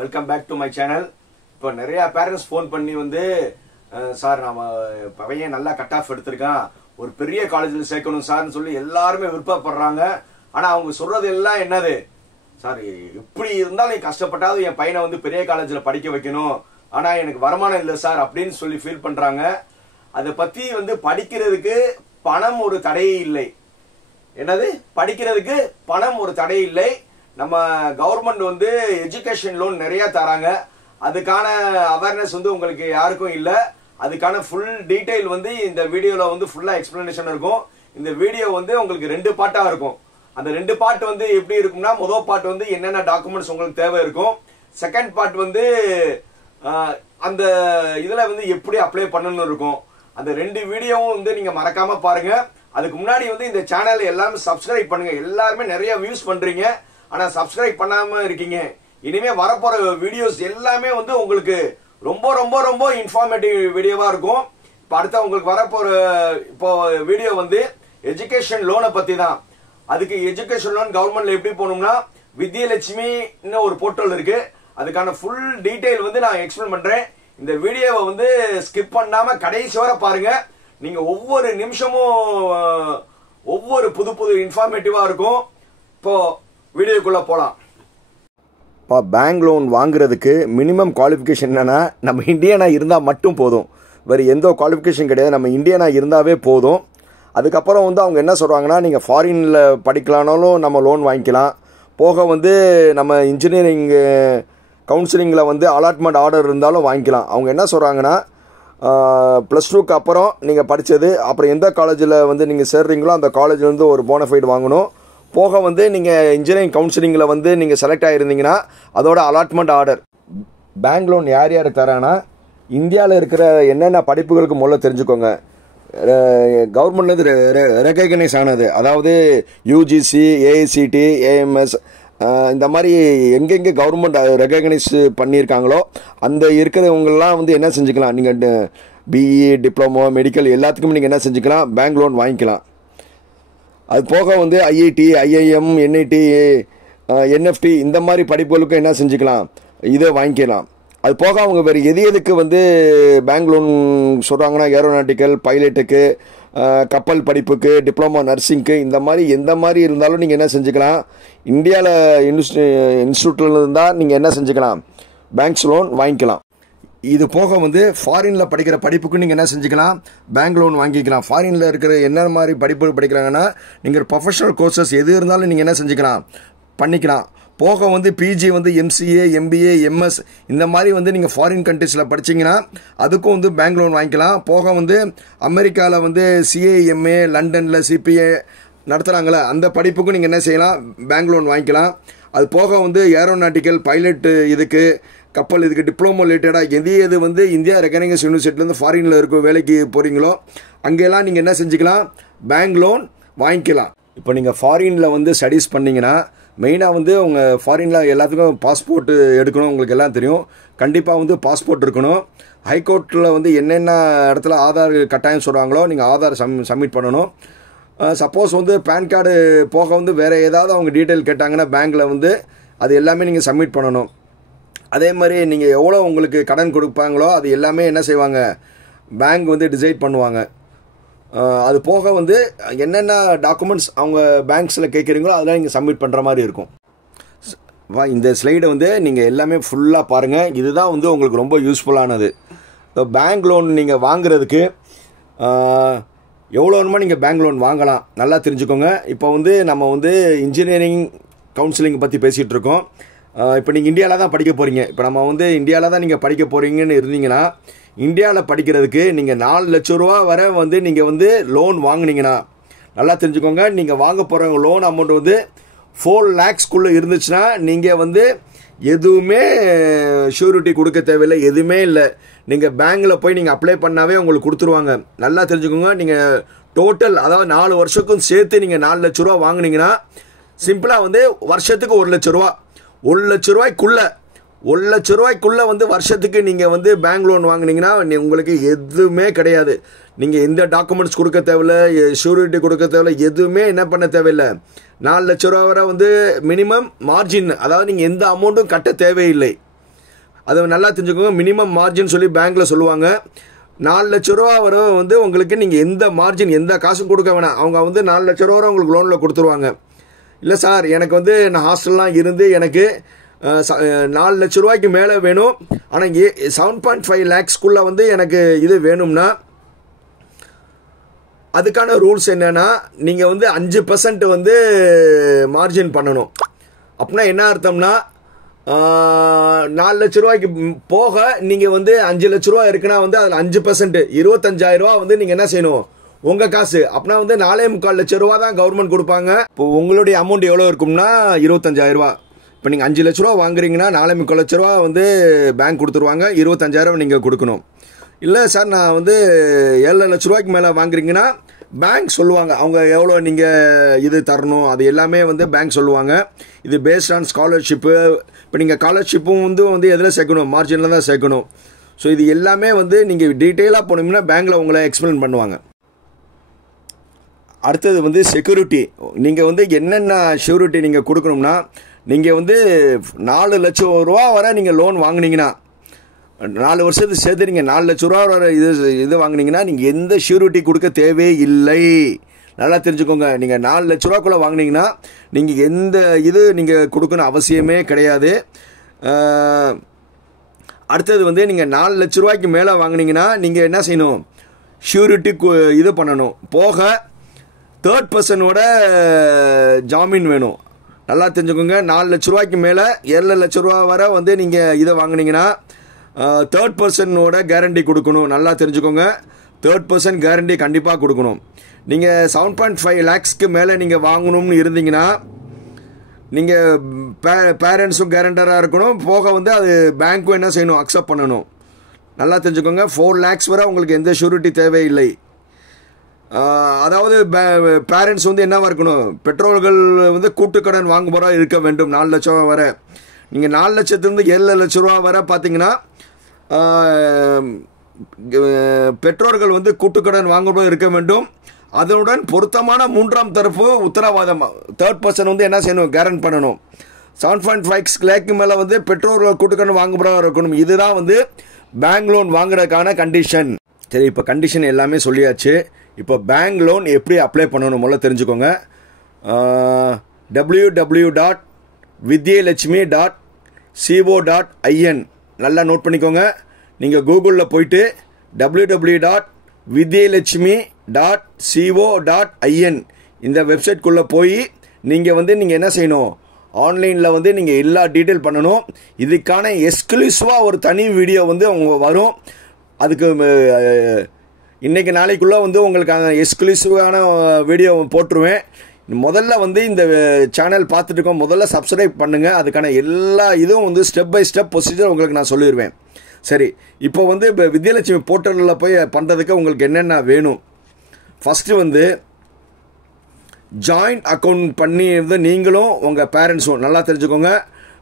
Welcome back to my channel. இப்போ நிறைய parents phone பண்ணி வந்து சார் நம்ம பையன் நல்லா கட் ஆஃப் எடுத்திருக்கான், ஒரு பெரிய காலேஜில் சேர்க்கணும் சார்னு சொல்லி எல்லாருமே விருப்பப்படுறாங்க. ஆனால் அவங்க சொல்றது எல்லாம் என்னது, சார் எப்படி இருந்தாலும் கஷ்டப்பட்டாவது என் பையனை வந்து பெரிய காலேஜில் படிக்க வைக்கணும், ஆனால் எனக்கு வருமானம் இல்லை சார் அப்படின்னு சொல்லி ஃபீல் பண்ணுறாங்க. அதை பற்றி வந்து படிக்கிறதுக்கு பணம் ஒரு தடையே இல்லை. என்னது, படிக்கிறதுக்கு பணம் ஒரு தடை இல்லை. நம்ம கவர்மெண்ட் வந்து எஜுகேஷன் லோன் நிறைய தராங்க. அதுக்கான அவேர்னஸ் வந்து உங்களுக்கு யாருக்கும் இல்லை. அதுக்கான ஃபுல் டீடைல் வந்து இந்த வீடியோல வந்து ஃபுல்லா எக்ஸ்பிளனேஷன் இருக்கும். இந்த வீடியோ வந்து உங்களுக்கு 2 பார்ட்டா இருக்கும். அந்த 2 பார்ட் வந்து எப்படி இருக்கும்னா, முதல் பார்ட் வந்து என்னென்ன டாக்குமெண்ட்ஸ் உங்களுக்கு தேவை இருக்கும், செகண்ட் பார்ட் வந்து அந்த இதுல வந்து எப்படி அப்ளை பண்ணணும் இருக்கும். அந்த 2 வீடியோவும் வந்து நீங்க மறக்காம பாருங்க. அதுக்கு முன்னாடி வந்து இந்த சேனல் எல்லாமே சப்ஸ்கிரைப் பண்ணுங்க. எல்லாருமே நிறைய வியூஸ் பண்றீங்க, ஆனா சப்ஸ்கிரைப் பண்ணாம இருக்கீங்க. இனிமே வரப்போற வீடியோஸ் எல்லாமே வந்து உங்களுக்கு ரொம்ப ரொம்ப ரொம்ப இன்ஃபார்மேட்டிவ் வீடியோவா இருக்கும். இப்ப அடுத்த உங்களுக்கு வரப்போற இப்போ வீடியோ வந்து எஜுகேஷன் லோனை பத்தி தான். அதுக்கு எஜுகேஷன் லோன் கவர்மெண்ட்ல எப்படி போகணும்னா, வித்யலட்சுமி ஒரு போர்ட்டல் இருக்கு. அதுக்கான ஃபுல் டீடைல் வந்து நான் எக்ஸ்பிளைன் பண்றேன். இந்த வீடியோவை வந்து ஸ்கிப் பண்ணாம கடைசி வரை பாருங்க. நீங்க ஒவ்வொரு நிமிஷமும் ஒவ்வொரு புது புது இன்ஃபார்மேட்டிவா இருக்கும். இப்போ வீடியோக்குள்ள போலாம். பேங்க் லோன் வாங்குறதுக்கு மினிமம் குவாலிஃபிகேஷன் என்னன்னா, நம்ம இந்தியனா இருந்தால் மட்டும் போதும். வேறு எந்த குவாலிஃபிகேஷன் கிடையாது. நம்ம இந்தியனா இருந்தாவே போதும். அதுக்கப்புறம் வந்து அவங்க என்ன சொல்கிறாங்கன்னா, நீங்கள் ஃபாரினில் படிக்கலானாலும் நம்ம லோன் வாங்கிக்கலாம். போக வந்து நம்ம இன்ஜினியரிங் கவுன்சிலிங்கில் வந்து அலாட்மெண்ட் ஆர்டர் இருந்தாலும் வாங்கிக்கலாம். அவங்க என்ன சொல்கிறாங்கன்னா, +2க்கு அப்புறம் நீங்கள் படித்தது, அப்புறம் எந்த காலேஜில் வந்து நீங்கள் சேர்றீங்களோ அந்த காலேஜ்லேருந்து ஒரு போனஃபைட் வாங்கணும். போக வந்து நீங்கள் இன்ஜினியரிங் கவுன்சிலிங்கில் வந்து நீங்கள் செலக்ட் ஆகிருந்தீங்கன்னா அதோட அலாட்மெண்ட் ஆர்டர். பேங்க் லோன் யார் யார் தரானா, இந்தியாவில் இருக்கிற என்னென்ன படிப்புகளுக்கு முதல்ல தெரிஞ்சுக்கோங்க. கவர்மெண்ட்லேருந்து ரெகக்னைஸ் ஆனது, அதாவது யூஜிசி, ஏஐசிடி, ஏஎம்எஸ், இந்த மாதிரி எங்கெங்கே கவர்மெண்ட் ரெகக்னைஸ் பண்ணியிருக்காங்களோ அந்த இருக்கிறவங்கெல்லாம் வந்து என்ன செஞ்சுக்கலாம், நீங்கள் பிஇ, டிப்ளமோ, மெடிக்கல் எல்லாத்துக்கும் நீங்கள் என்ன செஞ்சுக்கலாம், பேங்க் லோன் வாங்கிக்கலாம். அது போக வந்து ஐஐடி, ஐஐஎம், என்ஐடி, என்எஃப்டி இந்த மாதிரி படிப்புகளுக்கும் என்ன செஞ்சுக்கலாம், இதை வாங்கிக்கலாம். அது போக அவங்க வேறு எதுக்கு வந்து பேங்க் லோன் சொல்கிறாங்கன்னா, ஏரோநாட்டிக்கல், பைலட்டுக்கு, கப்பல் படிப்புக்கு, டிப்ளமோ நர்சிங்க்கு, இந்த மாதிரி எந்த மாதிரி இருந்தாலும் நீங்கள் என்ன செஞ்சுக்கலாம், இந்தியாவில் இன்ஸ்டியூட்டில் இருந்தால் நீங்கள் என்ன செஞ்சுக்கலாம், பேங்க்ஸ் லோன் வாங்கிக்கலாம். இது போக வந்து ஃபாரினில் படிக்கிற படிப்புக்கு நீங்கள் என்ன செஞ்சுக்கலாம், பேங்க் லோன் வாங்கிக்கலாம். ஃபாரினில் இருக்கிற என்ன மாதிரி படிப்பு படிக்கிறாங்கன்னா, நீங்கள் ப்ரொஃபஷனல் கோர்சஸ் எது இருந்தாலும் நீங்கள் என்ன செஞ்சுக்கலாம், பண்ணிக்கலாம். போக வந்து பிஜி வந்து எம்சிஏ, எம்பிஏ, எம்எஸ் இந்த மாதிரி வந்து நீங்கள் ஃபாரின் கண்ட்ரீஸில் படிச்சிங்கன்னா அதுக்கும் வந்து பேங்க் லோன் வாங்கிக்கலாம். போக வந்து அமெரிக்காவில் வந்து சிஏஎம்ஏ, லண்டனில் சிபிஏ நடத்துகிறாங்களே அந்த படிப்புக்கும் நீங்கள் என்ன செய்யலாம், பேங்க் லோன் வாங்கிக்கலாம். அது போக வந்து ஏரோநாட்டிக்கல், பைலட்டு, இதுக்கு கப்பல், இதுக்கு டிப்ளமோ ரிலேட்டடாக எது வந்து இந்தியா ரெகனைஸ் யூனிவர்சிட்டிலேருந்து ஃபாரினில் இருக்கும் வேலைக்கு போகிறீங்களோ அங்கெல்லாம் நீங்கள் என்ன செஞ்சுக்கலாம், பேங்க் லோன் வாங்கிக்கலாம். இப்போ நீங்கள் ஃபாரினில் வந்து ஸ்டடீஸ் பண்ணிங்கன்னா மெயினாக வந்து உங்கள் ஃபாரினில் எல்லாத்துக்கும் பாஸ்போர்ட் எடுக்கணும். உங்களுக்கு எல்லாம் தெரியும். கண்டிப்பாக வந்து பாஸ்போர்ட் இருக்கணும். ஹைகோர்ட்டில் வந்து என்னென்ன இடத்துல ஆதார் கட்டாயம் சொல்கிறாங்களோ நீங்கள் ஆதார் சப்மிட் பண்ணணும். சப்போஸ் வந்து பேன் கார்டு போக வந்து வேறு ஏதாவது அவங்க டீட்டெயில் கேட்டாங்கன்னா பேங்க்கில் வந்து அது எல்லாமே நீங்கள் சப்மிட் பண்ணணும். அதே மாதிரி நீங்கள் எவ்வளோ உங்களுக்கு கடன் கொடுப்பாங்களோ அது எல்லாமே என்ன செய்வாங்க, பேங்க் வந்து டிசைட் பண்ணுவாங்க. அது போக வந்து என்னென்ன டாக்குமெண்ட்ஸ் அவங்க பேங்க்ஸில் கேட்குறீங்களோ அதெல்லாம் நீங்கள் சப்மிட் பண்ணுற மாதிரி இருக்கும். இந்த ஸ்லைடை வந்து நீங்கள் எல்லாமே ஃபுல்லாக பாருங்கள். இதுதான் வந்து உங்களுக்கு ரொம்ப யூஸ்ஃபுல்லானது. இப்போ பேங்க் லோன் நீங்கள் வாங்குறதுக்கு எவ்வளோ வேணுமோ நீங்கள் பேங்க் லோன் வாங்கலாம். நல்லா தெரிஞ்சுக்கோங்க. இப்போ வந்து நம்ம வந்து இன்ஜினியரிங் கவுன்சிலிங் பற்றி பேசிகிட்டு இருக்கோம். இப்போ நீங்கள் இந்தியாவில் தான் படிக்க போகிறீங்க. இப்போ நம்ம வந்து இந்தியாவில் தான் நீங்கள் படிக்க போகிறீங்கன்னு இருந்தீங்கன்னா, இந்தியாவில் படிக்கிறதுக்கு நீங்கள் 4 லட்ச ரூபா வரை வந்து நீங்கள் வந்து லோன் வாங்கினீங்கன்னா, நல்லா தெரிஞ்சுக்கோங்க, நீங்கள் வாங்க போகிற லோன் அமௌண்ட் வந்து 4 lakhsக்குள்ளே இருந்துச்சுன்னா நீங்கள் வந்து எதுவுமே ஷூரிட்டி கொடுக்க தேவையில்லை, எதுவுமே இல்லை. நீங்கள் பேங்க்கில் போய் நீங்கள் அப்ளை பண்ணாவே உங்களுக்கு கொடுத்துருவாங்க. நல்லா தெரிஞ்சுக்கோங்க. நீங்கள் டோட்டல் அதாவது 4 வருஷத்துக்கும் சேர்த்து நீங்கள் 4 லட்ச ரூபா வாங்கினீங்கன்னா சிம்பிளாக வந்து வருஷத்துக்கு 1 லட்ச ரூபா, 1 லட்ச ரூபாய்க்குள்ளே வந்து வருஷத்துக்கு நீங்கள் வந்து பேங்க் லோன் வாங்கினீங்கன்னா உங்களுக்கு எதுவுமே கிடையாது. நீங்கள் எந்த டாக்குமெண்ட்ஸ் கொடுக்க தேவையில்லை, ஷூரிட்டி கொடுக்க தேவையில்லை, எதுவுமே என்ன பண்ண தேவையில்லை. 4 லட்ச ரூபா வரை வந்து மினிமம் மார்ஜின், அதாவது நீங்கள் எந்த அமௌண்ட்டும் கட்ட தேவையில்லை. அதை நல்லா தெரிஞ்சுக்கோங்க. மினிமம் மார்ஜின் சொல்லி பேங்க்கில் சொல்லுவாங்க. 4 லட்ச ரூபா வரை வந்து உங்களுக்கு நீங்கள் எந்த மார்ஜின் எந்த காசும் கொடுக்க வேணாம். அவங்க வந்து 4 லட்ச ரூபா வரை உங்களுக்கு லோனில் கொடுத்துருவாங்க. இல்லை சார் எனக்கு வந்து நான் ஹாஸ்டல்லாம் இருந்து எனக்கு 4 லட்ச ரூபாய்க்கு மேலே வேணும், ஆனால் 7.5 lakhsக்குள்ளே வந்து எனக்கு இது வேணும்னா அதுக்கான ரூல்ஸ் என்னென்னா நீங்கள் வந்து 5% வந்து மார்ஜின் பண்ணணும். அப்படின்னா என்ன அர்த்தம்னா 4 லட்ச ரூபாய்க்கு போக நீங்கள் வந்து 5 லட்ச ரூபா இருக்குன்னா வந்து அதில் 5% 25,000 ரூபா வந்து நீங்கள் என்ன செய்யணும் உங்கள் காசு. அப்படின்னா வந்து 4.25 லட்ச ரூபா தான் கவர்மெண்ட் கொடுப்பாங்க. இப்போ உங்களுடைய அமௌண்ட் எவ்வளோ இருக்கும்னா 25,000 ரூபா. இப்போ நீங்கள் 5 லட்ச ரூபா வாங்குறீங்கன்னா 4.25 லட்ச ரூபா வந்து பேங்க் கொடுத்துருவாங்க, 25,000 நீங்கள் கொடுக்கணும். இல்லை சார் நான் வந்து 7 லட்ச ரூபாய்க்கு மேலே வாங்குறீங்கன்னா பேங்க் சொல்லுவாங்க அவங்க எவ்வளோ நீங்கள் இது தரணும், அது எல்லாமே வந்து பேங்க் சொல்லுவாங்க. இது பேஸ்ட் ஆன் ஸ்காலர்ஷிப்பு. இப்போ நீங்கள் ஸ்காலர்ஷிப்பும் வந்து எதில் சேர்க்கணும், மார்ஜினில் தான் சேர்க்கணும். ஸோ இது எல்லாமே வந்து நீங்கள் டீட்டெயிலாக போனீங்கன்னா பேங்க்கில் உங்களை எக்ஸ்பிளைன் பண்ணுவாங்க. அடுத்தது வந்து செக்யூரிட்டி. நீங்கள் வந்து என்னென்ன ஷூரிட்டி நீங்கள் கொடுக்கணும்னா, நீங்கள் வந்து 4 லட்சம் ரூபா வரை நீங்கள் லோன் வாங்கினீங்கன்னா 4 வருஷத்துக்கு சேர்த்து நீங்கள் 4 லட்ச ரூபா வரை இது வாங்கினீங்கன்னா நீங்கள் எந்த ஷூரிட்டி கொடுக்க தேவையில்லை. நல்லா தெரிஞ்சுக்கோங்க. நீங்கள் 4 லட்ச ரூபாக்குள்ளே வாங்கினீங்கன்னா நீங்கள் எந்த இது நீங்கள் கொடுக்கணும் அவசியமே கிடையாது. அடுத்தது வந்து நீங்கள் 4 லட்ச ரூபாய்க்கு மேலே வாங்கினீங்கன்னா நீங்கள் என்ன செய்யணும், ஷூரிட்டி இது பண்ணணும். போக 3rd பர்சனோட ஜாமீன் வேணும். நல்லா தெரிஞ்சுக்கோங்க. 4 லட்ச ரூபாய்க்கு மேலே 7 லட்ச ரூபா வரை வந்து நீங்கள் இதை வாங்கினீங்கன்னா 3rd பர்சனோட கேரண்டி கொடுக்கணும். நல்லா தெரிஞ்சுக்கோங்க. 3rd பர்சன் கேரண்டி கண்டிப்பாக கொடுக்கணும். நீங்கள் 7.5 lakhsக்கு மேலே நீங்கள் வாங்கணும்னு இருந்தீங்கன்னா நீங்கள் பேரண்ட்ஸும் கேரண்டராக இருக்கணும். போக வந்து அது பேங்க்கும் என்ன செய்யணும், அக்செப்ட் பண்ணணும். நல்லா தெரிஞ்சுக்கோங்க. 4 lakhs வரை உங்களுக்கு எந்த ஷூரிட்டி தேவையில்லை. அதாவது பேரண்ட்ஸ் வந்து என்னவா இருக்கணும், பெற்றோர்கள் வந்து கூட்டுக்கடன் வாங்குபவராக இருக்க வேண்டும். 4 லட்சம் வரை. நீங்கள் 4 லட்சத்துலேருந்து 7 லட்ச ரூபா வரை பார்த்தீங்கன்னா பெற்றோர்கள் வந்து கூட்டுக்கடன் வாங்குபவராக இருக்க வேண்டும். அதனுடன் பொருத்தமான 3ஆம் தரப்பு உத்தரவாதம் 3rd பர்சன் வந்து என்ன செய்யணும், கேரண்ட் பண்ணணும். 7.5 lakhs மேலே வந்து பெற்றோர்கள் கூட்டுக்கடன் வாங்குபவராக இருக்கணும். இதுதான் வந்து பேங்க் லோன் வாங்குறதுக்கான கண்டிஷன். சரி, இப்போ கண்டிஷன் எல்லாமே சொல்லியாச்சு. இப்போ பேங்க் லோன் எப்படி அப்ளை பண்ணணும் முதல்ல தெரிஞ்சுக்கோங்க. www.vidyalakshmi.co.in நல்லா நோட் பண்ணிக்கோங்க. நீங்கள் கூகுளில் போயிட்டு www.vidyalakshmi.co.in இந்த வெப்சைட்குள்ளே போய் நீங்கள் என்ன செய்யணும், ஆன்லைனில் வந்து நீங்கள் எல்லா டீட்டெயில் பண்ணணும். இதுக்கான எக்ஸ்க்ளூசிவாக ஒரு தனி வீடியோ வந்து அவங்க வரும். அதுக்கு இன்றைக்கி நாளைக்குள்ளே வந்து உங்களுக்கான எக்ஸ்க்ளூசிவான வீடியோ போட்டுருவேன். முதல்ல வந்து இந்த சேனல் பார்த்துட்டு இருக்கோம், முதல்ல சப்ஸ்கிரைப் பண்ணுங்கள். அதுக்கான எல்லா இதுவும் வந்து ஸ்டெப் பை ஸ்டெப் ப்ரொசீஜர் உங்களுக்கு நான் சொல்லிடுவேன். சரி, இப்போ வந்து இப்போ வித்யாலட்சுமி போர்ட்டலில் போய் பண்ணுறதுக்கு உங்களுக்கு என்னென்ன வேணும். ஃபஸ்ட்டு வந்து ஜாயிண்ட் அக்கௌண்ட் பண்ணி நீங்களும் உங்கள் பேரண்ட்ஸும் நல்லா தெரிஞ்சுக்கோங்க.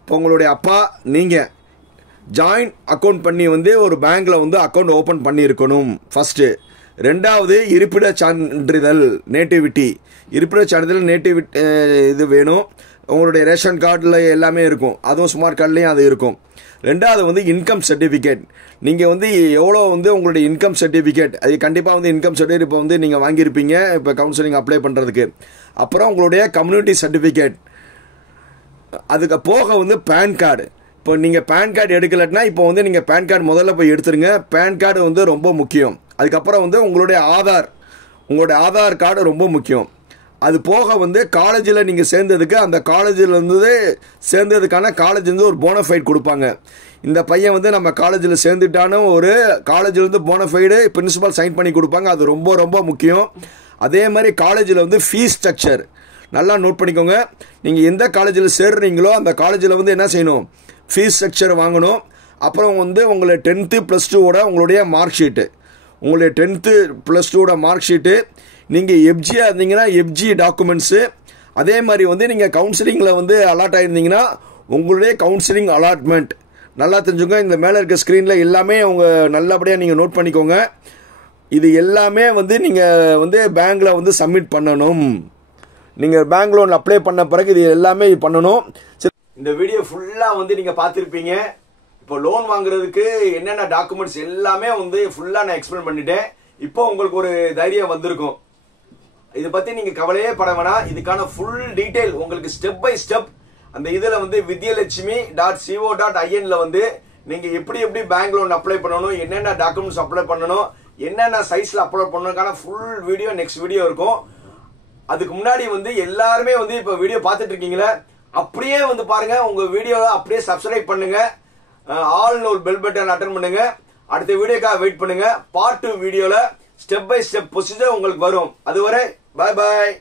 இப்போ உங்களுடைய அப்பா நீங்கள் ஜாயிண்ட் அக்கௌண்ட் பண்ணி வந்து ஒரு பேங்க்கில் வந்து அக்கௌண்ட் ஓப்பன் பண்ணியிருக்கணும் ஃபஸ்ட்டு. 2வது இருப்பிட சான்றிதழ், நேட்டிவிட்டி. இருப்பிட சான்றிதழ் நேட்டிவிட்டி இது வேணும். உங்களுடைய ரேஷன் கார்டில் எல்லாமே இருக்கும், அதுவும் ஸ்மார்ட் கார்ட்லேயும் அது இருக்கும். 2வது வந்து இன்கம் சர்டிஃபிகேட். நீங்கள் வந்து எவ்வளோ வந்து உங்களுடைய இன்கம் சர்டிஃபிகேட், அது கண்டிப்பாக வந்து இன்கம் சர்டிஃபிகேட் இப்போ வந்து நீங்கள் வாங்கியிருப்பீங்க இப்போ கவுன்சிலிங் அப்ளை பண்ணுறதுக்கு. அப்புறம் உங்களுடைய கம்யூனிட்டி சர்டிஃபிகேட். அதுக்கு போக வந்து பேன் கார்டு. இப்போ நீங்கள் பேன் கார்டு எடுக்கலன்னா இப்போ வந்து நீங்கள் பேன் கார்டு முதல்ல போய் எடுத்துருங்க. பேன் கார்டு வந்து ரொம்ப முக்கியம். அதுக்கப்புறம் வந்து உங்களுடைய ஆதார் கார்டு ரொம்ப முக்கியம். அது போக வந்து காலேஜில் நீங்கள் சேர்ந்ததுக்கு அந்த காலேஜில் வந்து சேர்ந்ததுக்கான காலேஜ் வந்து ஒரு போனஃபைட் கொடுப்பாங்க. இந்த பையன் வந்து நம்ம காலேஜில் சேர்ந்துட்டானு ஒரு காலேஜில் போனஃபைடு பிரின்சிபல் சைன் பண்ணி கொடுப்பாங்க. அது ரொம்ப ரொம்ப முக்கியம். அதே மாதிரி காலேஜில் வந்து ஃபீஸ் ஸ்ட்ரக்சர் நல்லா நோட் பண்ணிக்கோங்க. நீங்கள் எந்த காலேஜில் சேர்றீங்களோ அந்த காலேஜில் வந்து என்ன செய்யணும், ஃபீஸ் ஸ்ட்ரக்சர் வாங்கணும். அப்புறம் வந்து உங்களை 10th + 2 உங்களுடைய மார்க் ஷீட்டு, உங்களுடைய 10th + 2 மார்க் ஷீட்டு. நீங்கள் எஃப்ஜியாக இருந்தீங்கன்னா எஃப்ஜி டாக்குமெண்ட்ஸு. அதே மாதிரி வந்து நீங்கள் கவுன்சிலிங்கில் வந்து அலாட் ஆகிருந்தீங்கன்னா உங்களுடைய கவுன்சிலிங் அலாட்மெண்ட் நல்லா தெரிஞ்சுக்கோங்க. இந்த மேலே இருக்க ஸ்க்ரீனில் எல்லாமே உங்கள் நல்லபடியாக நீங்கள் நோட் பண்ணிக்கோங்க. இது எல்லாமே வந்து நீங்கள் வந்து பேங்க்கில் வந்து சப்மிட் பண்ணணும். நீங்கள் பேங்க் லோன் அப்ளை பண்ண பிறகு இது எல்லாமே பண்ணணும். சரி, இந்த வீடியோ ஃபுல்லாக வந்து நீங்கள் பார்த்துருப்பீங்க. இப்போ லோன் வாங்குறதுக்கு என்னென்ன டாக்குமெண்ட்ஸ் எல்லாமே வந்து ஃபுல்லா நான் எக்ஸ்பிளைன் பண்ணிட்டேன். இப்போ உங்களுக்கு ஒரு தைரியம் வந்திருக்கும். இதை பத்தி நீங்க கவலையே பட வேணாம். இதுக்கான ஃபுல் டீடைல் உங்களுக்கு ஸ்டெப் பை ஸ்டெப் அந்த இதுல வந்து vidyalakshmi.co.in வந்து நீங்க எப்படி எப்படி பேங்க் லோன் அப்ளை பண்ணணும், என்னென்ன டாக்குமெண்ட்ஸ் அப்ளை பண்ணணும், என்னென்ன சைஸ்ல அப்லோட் பண்ணணும்க்கான ஃபுல் வீடியோ நெக்ஸ்ட் வீடியோ இருக்கும். அதுக்கு முன்னாடி வந்து எல்லாருமே வந்து இப்ப வீடியோ பார்த்துட்டு இருக்கீங்களா, அப்படியே வந்து பாருங்க, உங்க வீடியோவை அப்படியே சப்ஸ்கிரைப் பண்ணுங்க, ஆல் ஒரு பெல் பட்டன் அட்டன் பண்ணுங்க. அடுத்த வீடியோக்காக வெயிட் பண்ணுங்க. பார்ட் 2 வீடியோல ஸ்டெப் பை ஸ்டெப் ப்ரொசீஜர் உங்களுக்கு வரும். அதுவரை பாய் பாய்.